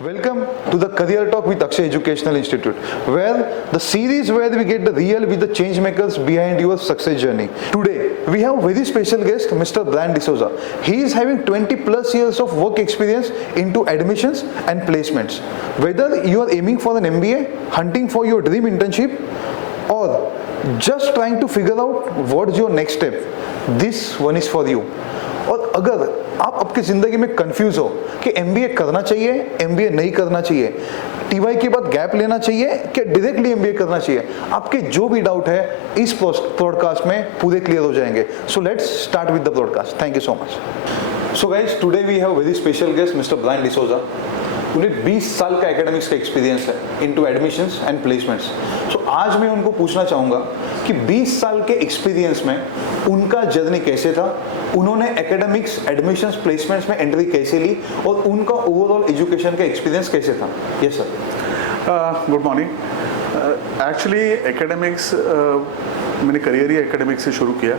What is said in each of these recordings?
Welcome to the Career Talk with Akshay Educational Institute, where the series where we get the real with the change makers behind your success journey. Today, we have very special guest, Mr. Brian D'Souza. He is having 20 plus years of work experience into admissions and placements. Whether you are aiming for an MBA, hunting for your dream internship, or just trying to figure out what's your next step, this one is for you. और अगर आप आपकी ज़िंदगी में confuse हो कि MBA करना चाहिए, एमबीए नहीं करना चाहिए, टीवाई के बाद गैप लेना चाहिए कि डायरेक्टली एमबीए करना चाहिए, आपके जो भी डाउट है इस पॉडकास्ट में पूरे क्लियर हो जाएंगे. So let's start with the podcast. Thank you so much. So guys, today we have very special guest mister Brian D'Souza. उन्हें 20 साल का एकेडमिक्स का एक्सपीरियंस है इनटू एडमिशंस एंड प्लेसमेंट्स. सो आज मैं उनको पूछना चाहूँगा कि 20 साल के एक्सपीरियंस में उनका जर्नी कैसे था, उन्होंने एकेडमिक्स, एडमिशंस, प्लेसमेंट्स में एंट्री कैसे ली और उनका ओवरऑल एजुकेशन का एक्सपीरियंस कैसे था. Yes sir. Good morning. Actually academics मैंने करियर ही एकेडमिक्स से शुरू किया.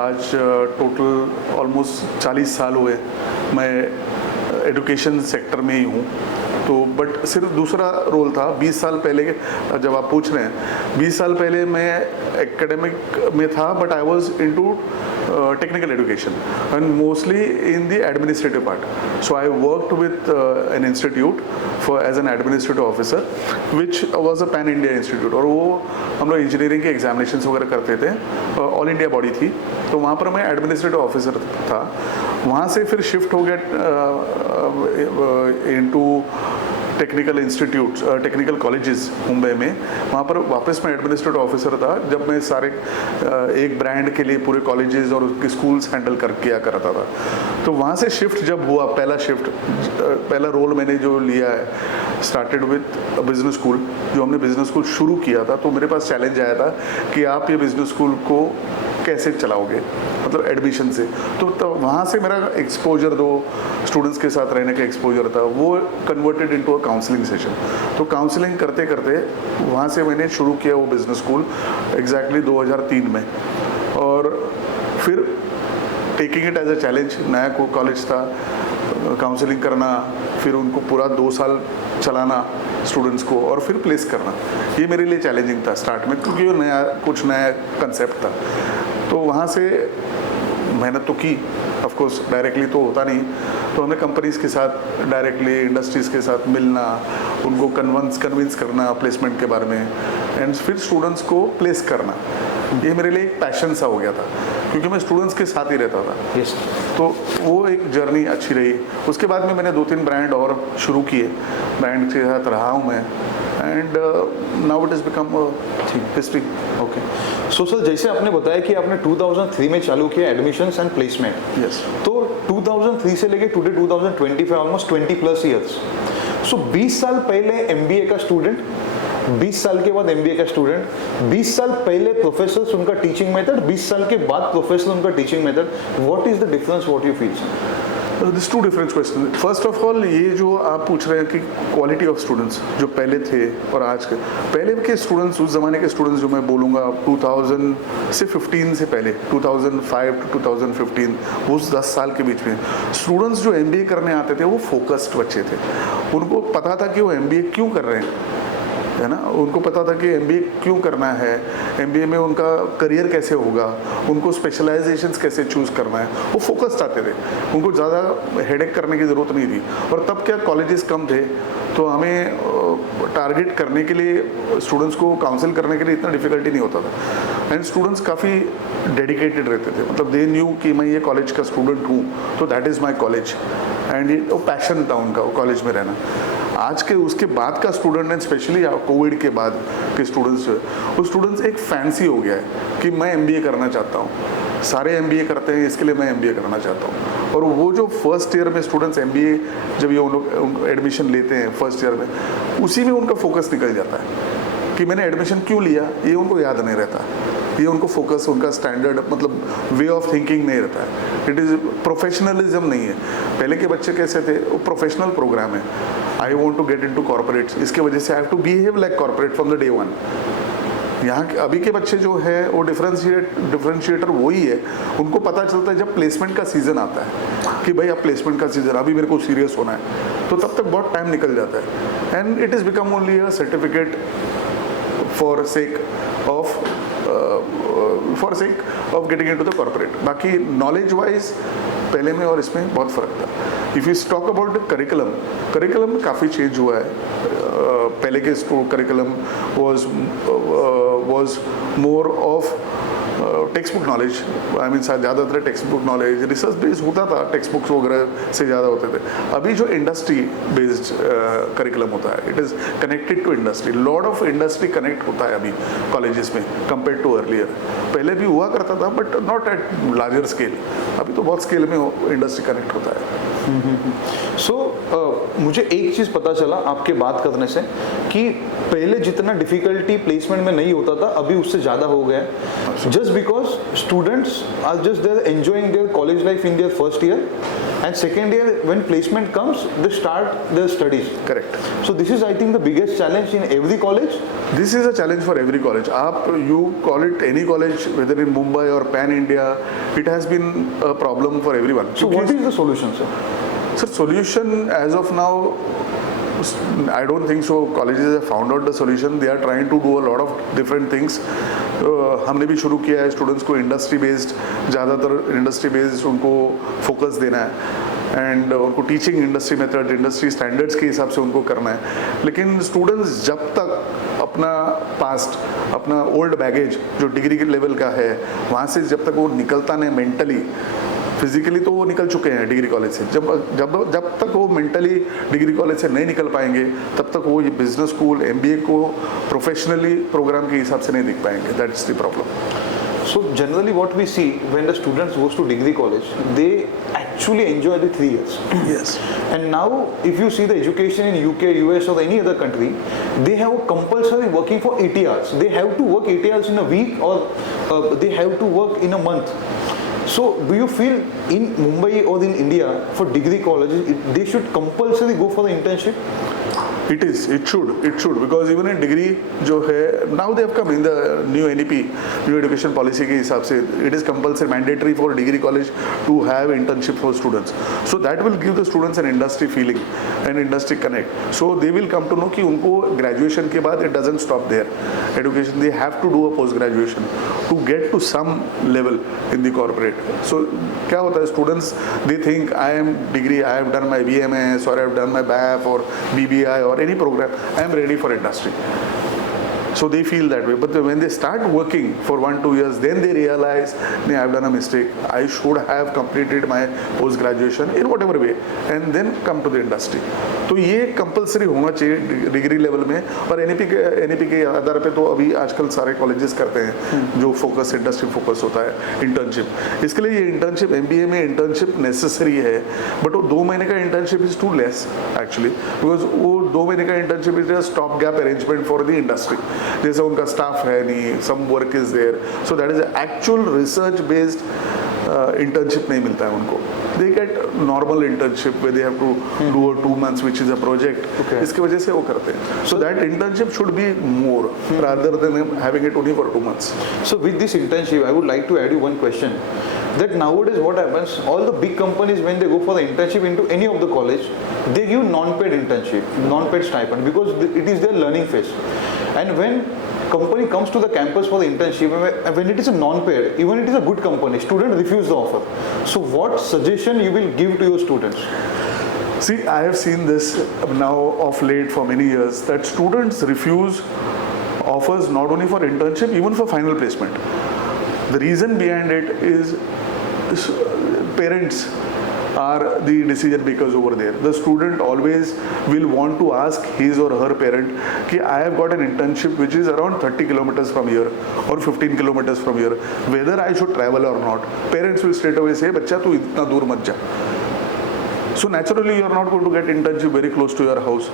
आज टोटल ऑलमोस्ट 40 साल हुए मैं एजुकेशन सेक्टर में ही हूँ. तो बट सिर्फ दूसरा रोल था. 20 साल पहले, जब आप पूछ रहे हैं, 20 साल पहले मैं एकेडमिक में था, but I was into technical education and mostly in the administrative part. So I worked with an institute as an administrative officer, which was a pan India institute. और वो हम लोग इंजीनियरिंग के एग्जामिनेशंस वगैरह करते थे. ऑल इंडिया बॉडी थी. तो वहाँ पर मैं एडमिनिस्ट्रेटिव ऑफिसर था. वहाँ से फिर शिफ्ट हो गया into technical institute, technical colleges Mumbai में. वहाँ पर वापस मैं एडमिनिस्ट्रेटिव ऑफिसर था, जब मैं सारे एक ब्रांड के लिए पूरे कॉलेजेस और उसके स्कूल्स हैंडल किया करता था. तो वहाँ से शिफ्ट जब हुआ, पहला रोल मैंने जो लिया है, स्टार्टेड विथ बिजनेस स्कूल. जो हमने बिजनेस स्कूल शुरू किया था, तो मेरे पास चैलेंज आया था कि आप ये बिजनेस स्कूल को कैसे चलाओगे, मतलब एडमिशन से. तो वहाँ से मेरा एक्सपोजर, दो स्टूडेंट्स के साथ रहने का एक्सपोजर था, वो converted into a counselling session. तो काउंसलिंग करते करते वहाँ से मैंने शुरू किया वो बिजनेस स्कूल एग्जैक्टली 2003 में. और फिर taking it as a challenge, नया कॉलेज था, काउंसलिंग करना, फिर उनको पूरा 2 साल चलाना स्टूडेंट्स को, और फिर प्लेस करना, ये मेरे लिए चैलेंजिंग था स्टार्ट में, क्योंकि कुछ नया कंसेप्ट था. तो वहाँ से मेहनत तो की, ऑफ कोर्स डायरेक्टली तो होता नहीं. तो हमें कंपनीज के साथ डायरेक्टली, इंडस्ट्रीज़ के साथ मिलना, उनको कन्विंस करना प्लेसमेंट के बारे में, एंड फिर स्टूडेंट्स को प्लेस करना, ये मेरे लिए एक पैशन सा हो गया था, क्योंकि मैं स्टूडेंट्स के साथ ही रहता था. यस. तो वो एक जर्नी अच्छी रही. उसके बाद में मैंने 2-3 ब्रांड और शुरू किए, ब्रांड के साथ रहा हूँ मैं, and now it is become history. Okay. So sir, जैसे आपने बताया कि आपने 2003 में चालू किया एडमिशंस एंड प्लेसमेंट. यस. तो 2003 से लेके टुडे 2025, ऑलमोस्ट 20 प्लस ईयर्स. सो 20 साल पहले एमबीए का स्टूडेंट, 20 साल के बाद एमबीए का स्टूडेंट, 20 साल पहले प्रोफेसर्स उनका टीचिंग मेथड, 20 साल के बाद प्रोफेसर उनका teaching method, what is the difference, what you feel? This 2 different question. First of all, ये जो आप पूछ रहे हैं कि क्वालिटी ऑफ स्टूडेंट्स जो पहले थे और आज के, पहले के स्टूडेंट्स, उस ज़माने के स्टूडेंट्स जो मैं बोलूँगा 2000 से 15 से पहले, 2005 to 2015, उस 10 साल के बीच में स्टूडेंट्स जो एमबीए करने आते थे, वो फोकस्ड बच्चे थे. उनको पता था कि वो एमबीए क्यों कर रहे हैं, है ना. उनको पता था कि एमबीए क्यों करना है, एमबीए में उनका करियर कैसे होगा, उनको स्पेशलाइजेशंस कैसे चूज़ करना है, वो फोकस्ड आते थे. उनको ज़्यादा हेडेक करने की ज़रूरत नहीं थी. और तब क्या कॉलेजेस कम थे, तो हमें टारगेट करने के लिए, स्टूडेंट्स को काउंसिल करने के लिए इतना डिफ़िकल्टी नहीं होता था. एंड स्टूडेंट्स काफ़ी डेडिकेटेड रहते थे, मतलब दे न्यू कि मैं ये कॉलेज का स्टूडेंट हूँ, तो that is my college. And ये वो पैशन था उनका, वो कॉलेज में रहना. आज के उसके बाद का स्टूडेंट, एंड स्पेशली कोविड के बाद के स्टूडेंट्स, वो स्टूडेंट्स एक फैंसी हो गया है कि मैं एमबीए करना चाहता हूँ, सारे एमबीए करते हैं, इसके लिए मैं एमबीए करना चाहता हूँ. और वो जो फर्स्ट ईयर में स्टूडेंट्स एमबीए, जब ये उन लोग एडमिशन लेते हैं फर्स्ट ईयर में, उसी में उनका फोकस निकल जाता है कि मैंने एडमिशन क्यों लिया, ये उनको याद नहीं रहता. ये उनको फोकस, उनका स्टैंडर्ड, मतलब वे ऑफ थिंकिंग नहीं रहता है. इट इज़ प्रोफेशनलिज्म नहीं है. पहले के बच्चे कैसे थे, वो प्रोफेशनल प्रोग्राम है. I want to get into corporates, इसके वजह से I have to behave like corporate from the day one. यहाँ के अभी के बच्चे जो है, वो डिफरेंशिएटर वही है. उनको पता चलता है जब प्लेसमेंट का सीज़न आता है कि भाई अब प्लेसमेंट का सीज़न, अभी मेरे को सीरियस होना है. तो तब तक बहुत टाइम निकल जाता है and it is become only a certificate for sake of getting into the corporate. बाकी नॉलेज वाइज पहले में और इसमें बहुत फ़र्क था। If you talk about curriculum काफ़ी चेंज हुआ है। पहले के curriculum was more of text book knowledge, I mean ज़्यादातर text book knowledge research based होता था, टेक्स्ट बुक्स वगैरह से ज़्यादा होते थे। अभी जो इंडस्ट्री बेस्ड करिकुलम होता है, it is connected to industry, lot of industry connect होता है अभी कॉलेजेस में कंपेयर टू अर्लियर। पहले भी हुआ करता था but not at larger scale, अभी तो बहुत स्केल में इंडस्ट्री कनेक्ट होता है। मुझे एक चीज़ पता चला आपके बात करने से कि पहले जितना डिफिकल्टी प्लेसमेंट में नहीं होता था अभी उससे ज़्यादा हो गया है, just because students are just there enjoying their college life in their first year and second year when placement comes they start their studies. Correct. So this is I think the biggest challenge in every college. This is a challenge for every college. You call it any college, whether in Mumbai or pan India, it has been a problem for everyone. So what is the solution, sir? Sir, solution as of now, I don't think so. Colleges have found out the solution. They are trying to do a lot of different things. हमने भी शुरू किया है students को industry based, ज़्यादातर industry based उनको focus देना है एंड उनको teaching industry method, industry standards के हिसाब से उनको करना है। लेकिन स्टूडेंट्स जब तक अपना पास्ट, अपना ओल्ड बैगेज जो डिग्री के लेवल का है वहाँ से जब तक वो निकलता नहीं मेंटली, फिजिकली तो वो निकल चुके हैं डिग्री कॉलेज से, जब तक वो मेंटली डिग्री कॉलेज से नहीं निकल पाएंगे तब तक वो ये बिजनेस स्कूल MBA को प्रोफेशनली प्रोग्राम के हिसाब से नहीं दिख पाएंगे। That is the problem. So generally what we see when the students goes to degree college, they actually enjoy the 3 years. Yes. And now if you see the education in UK, US or any other country, they have a compulsory working for 80 hours. They have to work 80 hours in a week or they have to work in a month. So do you feel in Mumbai or in India for degree colleges, they should compulsory go for the internship? It should because even in degree जो है now they have come in the new NEP, new education policy के हिसाब से it is compulsory mandatory for degree college to have internship for students. So that will give the students an industry feeling, an industry connect. So they will come to know कि उनको graduation के बाद it doesn't stop there. Education they have to do a post graduation to get to some level in the corporate. So क्या होता है students they think I am degree, I have done my BMS or I have done my BAF or BBI or any program, I am ready for industry. So they feel that way. But when they start working for 1-2 years, then they realize, I have done a mistake. I should have completed my post graduation in whatever way, and then come to the industry. तो ये compulsory होना चाहिए degree level में। और NEP के आधार पे तो अभी आजकल सारे कॉलेजेस करते हैं जो फोकस इंडस्ट्री फोकस होता है इंटर्नशिप। इसके लिए ये इंटर्नशिप MBA में इंटर्नशिप नेसेसरी है, बट वो 2 महीने का internship is too less actually, because वो 2 महीने का internship is stopgap arrangement for the industry. जैसे उनका स्टाफ है नहीं, some work is there, so that is actual research based internship नहीं मिलता है उनको। They get normal internship way they have to do 2 months which is a project. इसकी वजह से वो करते हैं। So that internship should be more rather than having it only for 2 months. So with this internship, I would like to add you one question. That nowadays what happens, all the big companies when they go for the internship into any of the college, they give non-paid internship, non-paid stipend because it is their learning phase. And when company comes to the campus for the internship, when it is a non-paid, even it is a good company, student refuse the offer. So what suggestion you will give to your students? See, I have seen this now of late for many years that students refuse offers not only for internship, even for final placement. The reason behind it is parents are the decision makers over there. The student always will want to ask his or her parent कि I have got an internship which is around 30 kilometers from here or 15 kilometers from here, whether I should travel or not. Parents will straight away say बच्चा तू इतना दूर मत जा. So naturally you are not going to get internship very close to your house.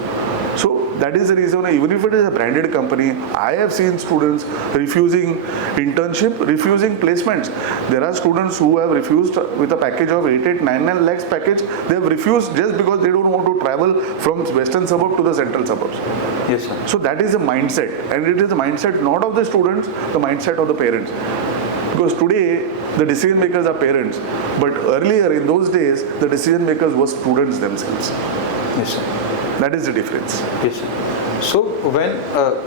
So that is the reason even if it is a branded company, I have seen students refusing internship, refusing placements. There are students who have refused with a package of 8-9 lakhs package. They have refused just because they don't want to travel from western suburb to the central suburbs. Yes, sir. So that is a mindset, and it is a mindset not of the students, the mindset of the parents. Because today the decision makers are parents, but earlier in those days the decision makers were students themselves. Yes, sir. That is the difference. Yes, sir. So when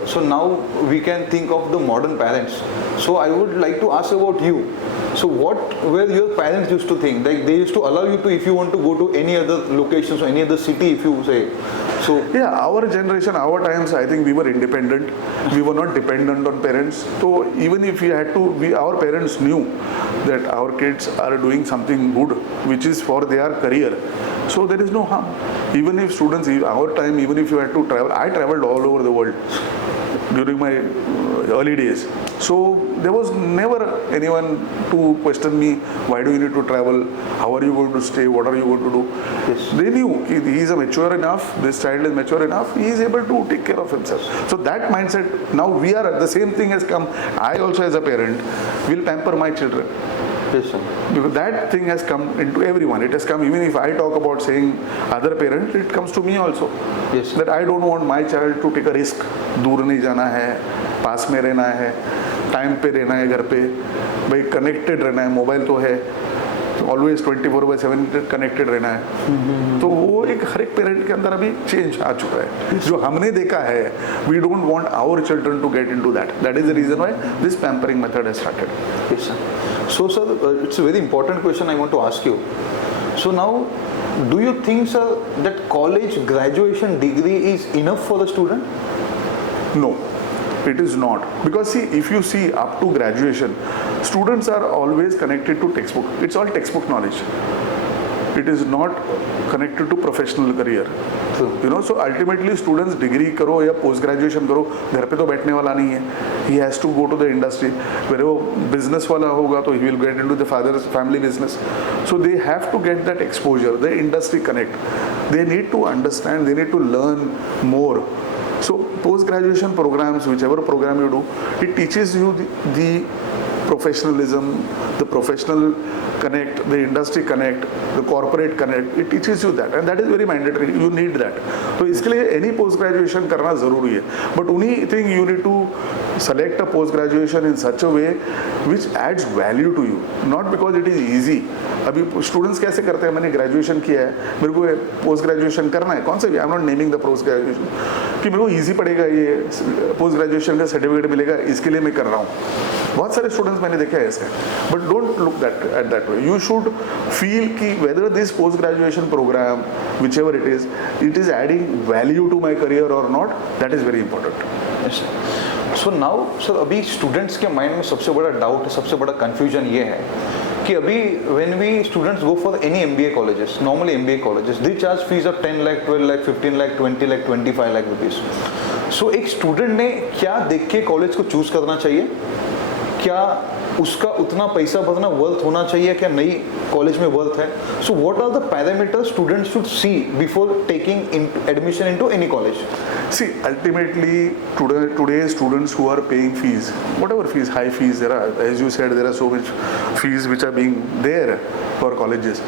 so now we can think of the modern parents. So I would like to ask about you. So what were your parents used to think? Like they used to allow you to, if you want to go to any other locations or any other city, if you say. So Yeah, our generation, our times, I think we were independent. We were not dependent on parents. So even if we had to, our parents knew that our kids are doing something good, which is for their career. So there is no harm. Even if students, our time, even if you had to travel, I traveled all over the world during my early days. So there was never anyone to question me, why do you need to travel, how are you going to stay, what are you going to do. Yes. They knew he is mature enough, this child is mature enough, he is able to take care of himself. So that mindset, now we are, the same thing has come. I also as a parent will pamper my children. yes, sir. Because that thing has come into everyone. It has come, even if I talk about saying other parents, it comes to me also. Yes. That I don't want my child to take a risk. दूर नहीं जाना है, पास में रहना है, time पे रहना है घर पे, भाई कनेक्टेड रहना है, मोबाइल तो है, ऑलवेज 24/7 कनेक्टेड रहना है. तो वो एक हर एक पेरेंट के अंदर अभी चेंज आ चुका है. जो हमने देखा है, we don't want our children to get into that. That is the reason why this pampering method has started. Yes, sir. So, sir, it's a very important question I want to ask you. So now, do you think, sir, that college graduation degree is enough for the student? No, it is not. Because see, if you see up to graduation, students are always connected to textbook. It's all textbook knowledge. It is not connected to professional career. True. You know, so ultimately students degree करो या post graduation करो, घर पे तो बैठने वाला नहीं है. He has to go to the industry. Where वो business वाला होगा तो he will get into the father's family business. So they have to get that exposure, the industry connect. They need to understand, they need to learn more. So post-graduation programs, whichever program you do, it teaches you the professionalism, the professional connect, the industry connect, the corporate connect. It teaches you that, and that is very mandatory. You need that. तो इसके लिए any post-graduation करना ज़रूरी है. But only thing you need to select a post-graduation in such a way which adds value to you, not because it is easy. अभी students कैसे करते हैं, मैंने ग्रेजुएशन किया है, मेरे को पोस्ट ग्रेजुएशन करना है, कौन से भी, I am not naming the post graduation, कि मेरे को इजी पड़ेगा, ये पोस्ट ग्रेजुएशन का सर्टिफिकेट मिलेगा, इसके लिए मैं कर रहा हूँ. बहुत सारे स्टूडेंट्स मैंने देखा है इसका. But don't look that at that way. You should feel कि whether this post graduation programme which ever it is adding value to my career और not. That is very important. So now sir, अभी students के mind में सबसे बड़ा doubt है, सबसे बड़ा कन्फ्यूजन ये है कि अभी when we students go for any MBA colleges, normally MBA colleges, they charge fees of 10 lakh, 12 lakh, 15 lakh, 20 lakh, 25 lakh rupees. So एक स्टूडेंट ने क्या देख के कॉलेज को चूज करना चाहिए? क्या उसका उतना पैसा भरना वर्थ होना चाहिए, क्या नई कॉलेज में वर्थ है? So what are the parameters students should see before taking admission into any college? See, ultimately, today students who are paying fees, whatever fees, high fees, there are, as you said, there are so much fees which are being there for colleges.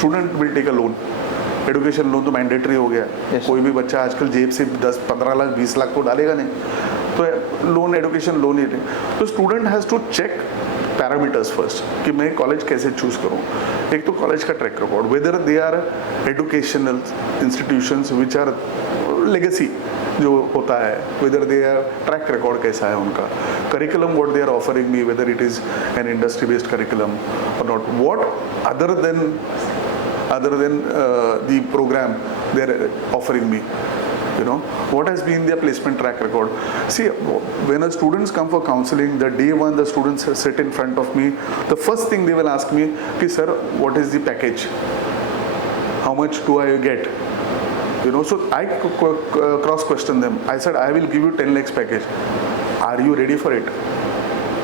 Student will take a loan. Education loan तो mandatory हो गया. Yes. कोई भी बच्चा आजकल जेब से 10-15 लाख 20 लाख तो डालेगा नहीं, तो लोन, एडुकेशन लोन ही नहीं. तो student has to check parameters first कि मैं कॉलेज कैसे चूज करूं. एक तो कॉलेज का track record, whether they are educational institutions which are legacy जो होता है, whether they are track record कैसा है उनका, curriculum what they are offering me, whether it is an industry based curriculum और not, what other than the program they are offering me, you know, what has been their placement track record. See, when a students come for counseling, the day one the students sit in front of me, the first thing they will ask me ki sir, what is the package, how much do I get, you know. So I cross question them. I said I will give you 10 lakhs package, are you ready for it,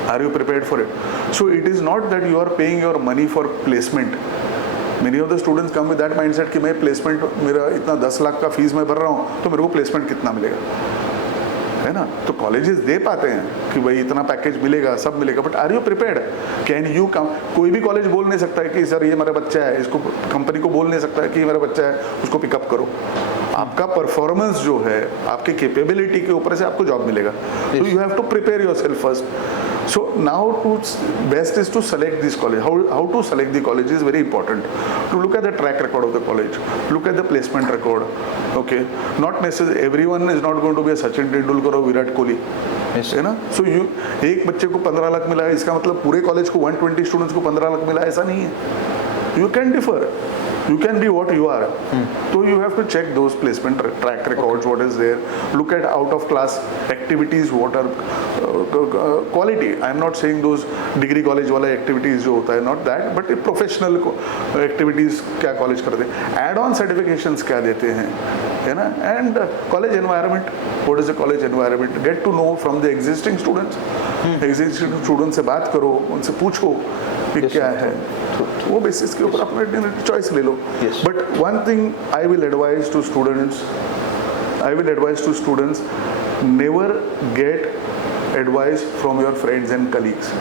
are you prepared for it? So it is not that you are paying your money for placement. Many of the students come with that mindset कि मैं placement, मेरा इतना 10 लाख का fees मैं भर रहा हूँ तो मेरे को प्लेसमेंट कितना मिलेगा, है ना. तो कॉलेजेस दे पाते हैं कि भाई इतना पैकेज मिलेगा, सब मिलेगा, but are you prepared, can you come. कोई भी कॉलेज बोल नहीं सकता है कि सर ये मेरा बच्चा है, इसको कंपनी को बोल नहीं सकता है कि मेरा बच्चा है, उसको पिकअप करो. आपका परफॉर्मेंस जो है, आपके कैपेबिलिटी के ऊपर से आपको जॉब मिलेगा. तो you have to prepare yourself first. So now best is to select this college. How to select the college is very important. To look at the track record of the college, look at the placement record. Okay, not necessarily everyone is not going to be a Sachin Tendulkar or Virat Kohli. Yes. है ना. So एक बच्चे को 15 लाख मिला है, इसका मतलब पूरे कॉलेज को 120 स्टूडेंट्स को 15 लाख मिला, ऐसा नहीं है. You can differ. You can be what you are. So you have to check those placement track records, what is there. Look at out of class activities, what are quality. I am not saying those degree college वाला activities जो होता है, not that, but professional activities क्या college करते हैं, add-on certifications क्या देते हैं, है ना. And college environment, what is the college environment? Get to know from the existing students. Existing students से बात करो, उनसे पूछो कि क्या है. वो बेसिस के ऊपर अपने चॉइस ले लो. But one thing I will advise to students, never get advice from your friends and colleagues.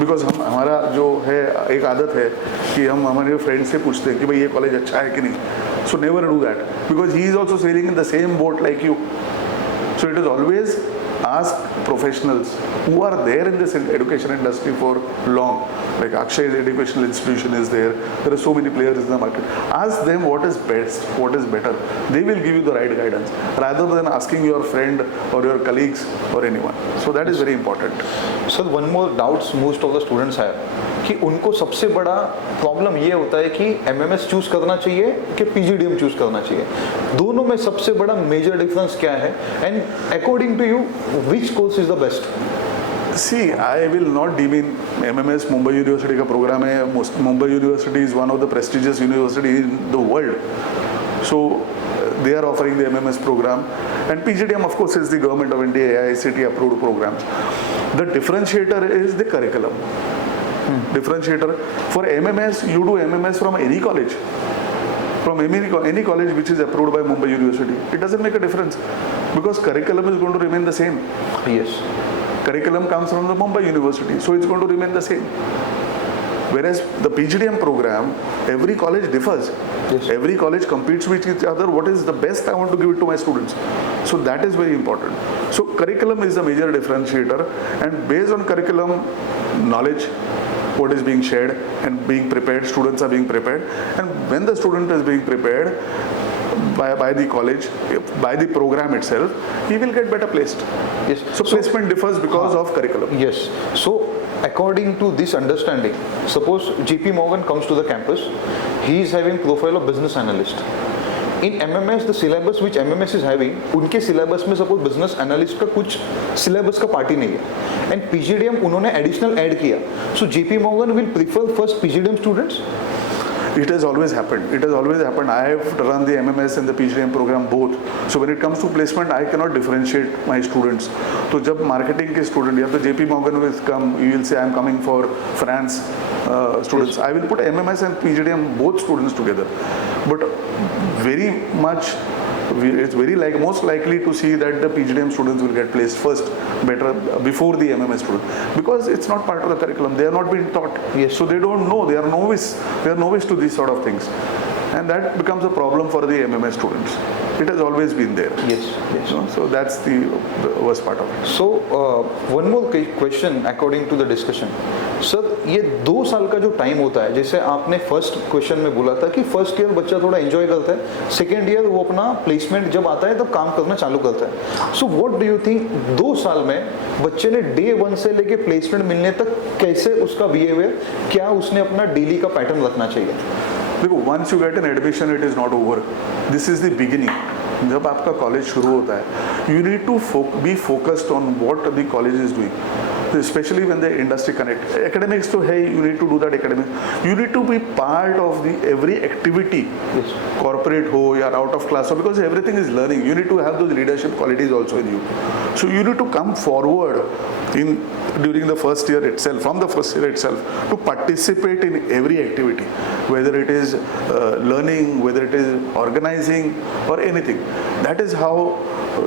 Because हमारा जो है एक आदत है कि हम हमारे फ्रेंड्स से पूछते हैं कि भाई ये कॉलेज अच्छा है कि नहीं. So never do that, because he is also selling in the same boat like you. So it is always ask professionals who are there in this education industry for long, like Akshay's educational institution is there. There are so many players in the market. Ask them what is best, what is better. They will give you the right guidance rather than asking your friend or your colleagues or anyone. So that is very important. Sir, one more doubts most of the students have कि उनको सबसे बड़ा problem ये होता है कि MMS choose करना चाहिए कि पीजीडीएम चूज करना चाहिए. दोनों में सबसे बड़ा मेजर डिफरेंस क्या है, and according to you which course is the best? See, I will not demean MMS. Mumbai university का प्रोग्राम है. Mumbai university is one of the prestigious university in the world. So they are offering the MMS program, and PGDM of course is the government of India AICTE approved programs. The differentiator is the curriculum. Differentiator for MMS, you do MMS from any college. From any college which is approved by Mumbai University, it doesn't make a difference because curriculum is going to remain the same. Yes. Curriculum comes from the Mumbai University, so it's going to remain the same. Whereas the PGDM program, every college differs. Yes. Every college competes with each other. What is the best I want to give it to my students? So that is very important. So curriculum is a major differentiator, and based on curriculum, knowledge, what is being shared and being prepared, students are being prepared, and when the student is being prepared by the college, by the program itself, he will get better placed. Yes. So placement differs because of curriculum. Yes. So according to this understanding, suppose JP Morgan comes to the campus, he is having profile of business analyst. In MMS, the syllabus which MMS is having, उनके syllabus में suppose business analyst का कुछ syllabus का part ही नहीं है, and PGDM उन्होंने additional add किया. So JP Morgan will prefer first PGDM students. It has always happened. It has always happened. I have run the MMS and the PGDM program both. So when it comes to placement, I cannot differentiate my students. तो जब marketing के student या तो JP Morgan will come, you will say I am coming for finance students. I will put MMS and PGDM both students together. But very much, it's very most likely to see that the PGDM students will get placed first, better before the MMS student, because it's not part of the curriculum. They are not being taught. Yes. So they don't know. They are novice. They are novice to these sort of things, and that becomes a problem for the MMS students. It has always been there. Yes. Yes. So that's the worst part of it. So one more question according to the discussion. Sir, ये 2 साल का जो time होता है, जैसे आपने first question में बोला था कि फर्स्ट ईयर बच्चा थोड़ा एंजॉय करता है, सेकेंड ईयर वो अपना प्लेसमेंट जब आता है तब काम करना चालू करता है. So what do you think 2 साल में बच्चे ने डे 1 से लेके प्लेसमेंट मिलने तक कैसे उसका बिहेवियर, क्या उसने अपना डेली का पैटर्न रखना चाहिए? देखो, once you get an admission it is not over. This is the beginning. जब आपका कॉलेज शुरू होता है, you need to be focused on what the college is doing, especially when the industry connect. Academics to, hey, you need to do that academics. You need to be part of the every activity. Yes. Corporate ho or out of class, so because everything is learning, you need to have those leadership qualities also in you. So you need to come forward during the first year itself, from the first year itself, to participate in every activity, whether it is learning, whether it is organizing or anything. That is how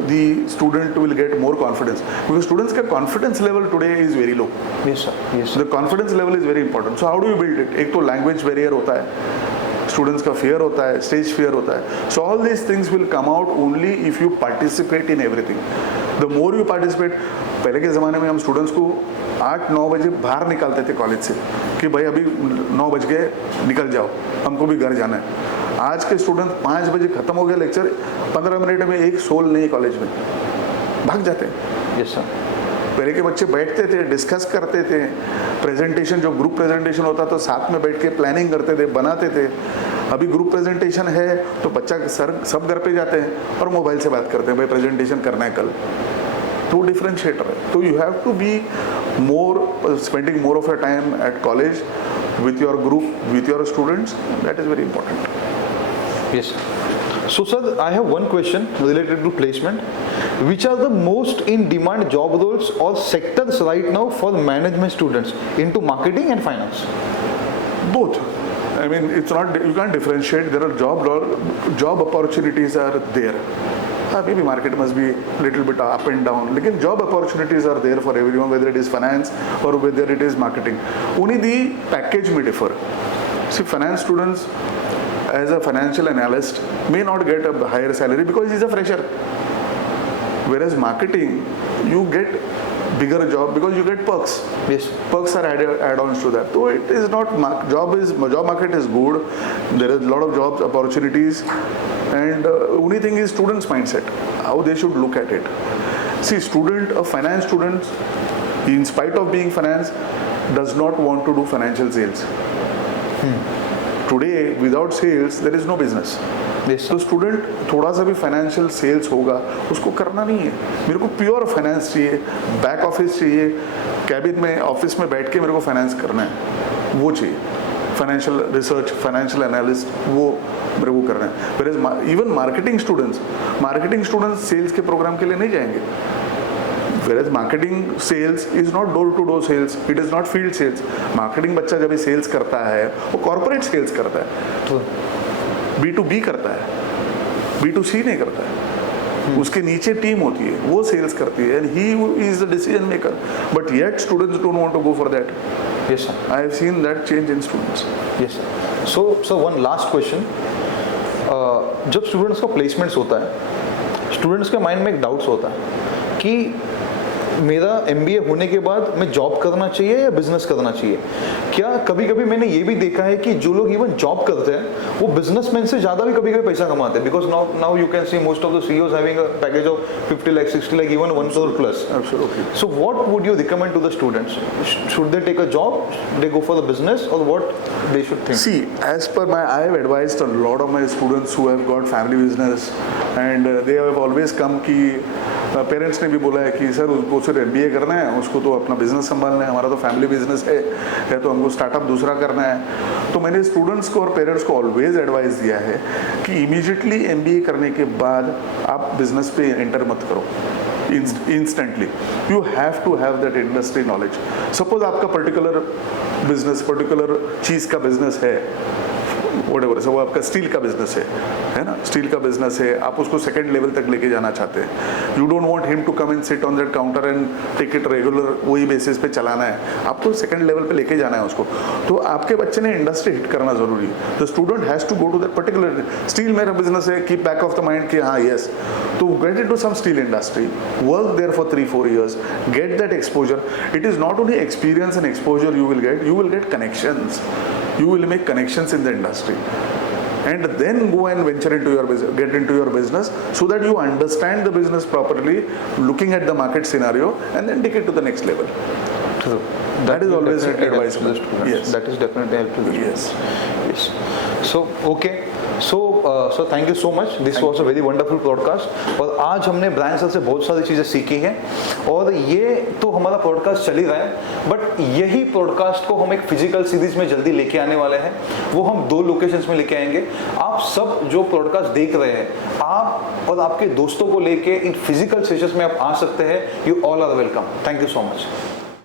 the student will get more confidence, because students का confidence level today is very low. Yes sir. Yes. The confidence level is very important. So how do you build it? एक तो language barrier होता है, students का fear होता है, stage fear होता है. So all these things will come out only if you participate in everything. The more you participate, पहले के ज़माने में हम स्टूडेंट्स को 8-9 बजे बाहर निकालते थे कॉलेज से कि भाई अभी 9 बज गए निकल जाओ, हमको भी घर जाना है। आज के स्टूडेंट 5 बजे खत्म हो गया लेक्चर, 15 मिनट में एक सोल नहीं कॉलेज में, भाग जाते हैं। Yes sir. पहले के बच्चे बैठते थे, डिस्कस करते थे, प्रेजेंटेशन जो ग्रुप प्रेजेंटेशन होता तो साथ में बैठ के प्लानिंग करते थे, बनाते थे। अभी ग्रुप प्रेजेंटेशन है तो बच्चा सर सब घर पे जाते हैं और मोबाइल से बात करते हैं, भाई प्रेजेंटेशन करना है कल। तो डिफरेंशिएटर है। तो you have to be more spending more of your time at college with your group, with your students, that is very important. Yes. So sir, I have one question related to placement. Which are the most in demand job roles or sectors right now for management students into marketing and finance? Both. I mean, it's not, you can't differentiate. There are job opportunities are there. Maybe market must be a little bit up and down, लेकिन job opportunities are there for everyone, whether it is finance or whether it is marketing. Only the package may differ. See, finance students as a financial analyst may not get a higher salary because he's a fresher. Whereas marketing, you get bigger job because you get perks. Yes. Perks are add-ons to that. So it is not, job market is good. There is a lot of jobs opportunities. And only thing is students' mindset, how they should look at it. See, a finance student, in spite of being finance, does not want to do financial sales. Today, without sales, there is no business. Yes. तो student थोड़ा सा भी financial sales होगा उसको करना नहीं है। मेरे को प्योर फाइनेंस चाहिए, बैक ऑफिस चाहिए, कैबिन में ऑफिस में बैठ के मेरे को फाइनेंस करना है, वो चाहिए। फाइनेंशियल रिसर्च, फाइनेंशियल एनालिस्ट, वो मेरे को करना है। Where even marketing students sales के प्रोग्राम के लिए नहीं जाएंगे। Whereas marketing sales is not door-to-door sales, it is not field sales. Marketing बच्चा जब सेल्स करता है वो कॉर्पोरेट सेल्स करता है, B2B करता है, B2C नहीं करता है। उसके नीचे टीम होती है, वो सेल्स करती है, and he is the decision maker. But yet students don't want to go for that. Yes sir. I have seen that change in students. Yes sir. So one last question. जब students का placements होता है, students के mind में एक doubts होता है कि मेरा MBA होने के बाद मैं जॉब करना चाहिए या बिजनेस करना चाहिए। क्या कभी कभी मैंने ये भी देखा है कि जो लोग इवन जॉब करते हैं वो बिजनेसमैन से ज़्यादा भी कभी कभी पैसा कमाते हैं, because now you can see most of the CEOs having a package of 50 lakh 60 lakh even 1 crore plus. Absolutely. So what would you recommend to the students? Should they take a job, they go for the business, or what they should think? See, as per I have advised a lot of my students who have got family business and they have always come कि parents ने भी बोला है कि sir उसको सिर्फ MBA करना है, उसको तो अपना बिजनेस संभालना है, हमारा तो फैमिली बिजनेस है तो हमको स्टार्टअप दूसरा करना है। तो मैंने स्टूडेंट्स को और पेरेंट्स को ऑलवेज एडवाइस दिया है कि इमीडिएटली MBA करने के बाद आप बिजनेस पे एंटर मत करो instantly. You have to have that industry knowledge. Suppose आपका पर्टिकुलर बिजनेस, पर्टिकुलर चीज़ का बिजनेस है, व्हाटएवर, वो आपका स्टील का बिजनेस है ना, स्टील का बिजनेस है, आप उसको सेकंड लेवल तक लेके जाना चाहते हैं। You don't want him to come and sit on that counter and take it regular, वही बेसिस पे चलाना है, आपको सेकंड लेवल पे लेके जाना है उसको। तो आपके बच्चे ने इंडस्ट्री हिट करना जरूरी है। The student has to go to that particular, steel मेरा बिजनेस है, keep back of the mind कि हाँ यस, तो get into some steel industry, work there for 3-4 years, get that exposure. It is not only experience and exposure you will get connections. You will make connections in the industry, and then go and venture into your business, get into your business, so that you understand the business properly, looking at the market scenario, and then take it to the next level. True. That is always advice advisable. to the students. Yes. That is definitely helpful. Yes. Yes. So okay. So thank you so much. This was a very wonderful podcast. और आज हमने Brian sir से बहुत सारी चीज़ें सीखी हैं, और ये तो हमारा पॉडकास्ट चल ही रहा है, बट यही पॉडकास्ट को हम एक फिजिकल सीरीज में जल्दी लेके आने वाले हैं। वो हम 2 लोकेशंस में लेके आएंगे। आप सब जो पॉडकास्ट देख रहे हैं, आप और आपके दोस्तों को लेके इन फिजिकल सेशंस में आप आ सकते हैं। You all are welcome. Thank you so much.